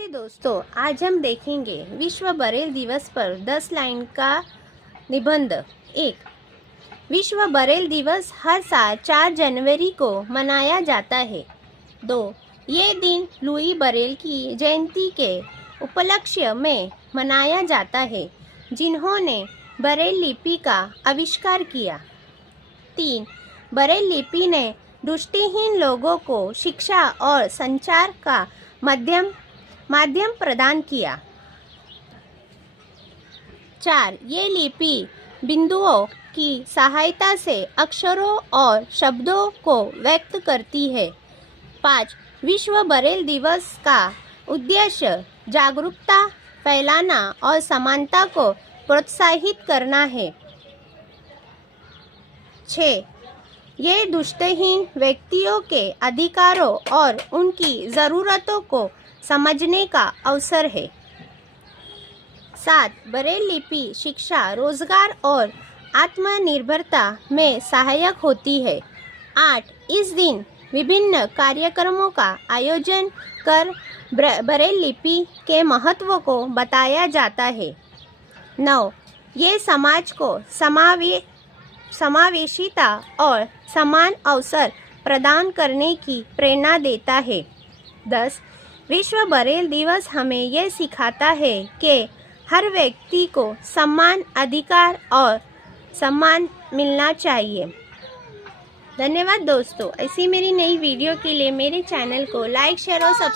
नमस्ते दोस्तों, आज हम देखेंगे विश्व बरेल दिवस पर 10 लाइन का निबंध। 1. विश्व बरेल दिवस हर साल 4 जनवरी को मनाया जाता है। 2. ये दिन लुई बरेल की जयंती के उपलक्ष्य में मनाया जाता है, जिन्होंने बरेल लिपि का आविष्कार किया। 3. बरेल लिपि ने दृष्टिहीन लोगों को शिक्षा और संचार का माध्यम प्रदान किया। 4. ये लिपि बिंदुओं की सहायता से अक्षरों और शब्दों को व्यक्त करती है। 5. विश्व बरेल दिवस का उद्देश्य जागरूकता फैलाना और समानता को प्रोत्साहित करना है। 6. ये दृष्टिहीन व्यक्तियों के अधिकारों और उनकी ज़रूरतों को समझने का अवसर है। 7. बरेल लिपि शिक्षा, रोजगार और आत्मनिर्भरता में सहायक होती है। 8. इस दिन विभिन्न कार्यक्रमों का आयोजन कर बरेल लिपि के महत्व को बताया जाता है। 9. ये समाज को समावेशिता और समान अवसर प्रदान करने की प्रेरणा देता है। 10. विश्व बरेल दिवस हमें यह सिखाता है कि हर व्यक्ति को समान अधिकार और सम्मान मिलना चाहिए। धन्यवाद दोस्तों। ऐसी मेरी नई वीडियो के लिए मेरे चैनल को लाइक, शेयर और सब्सक्राइब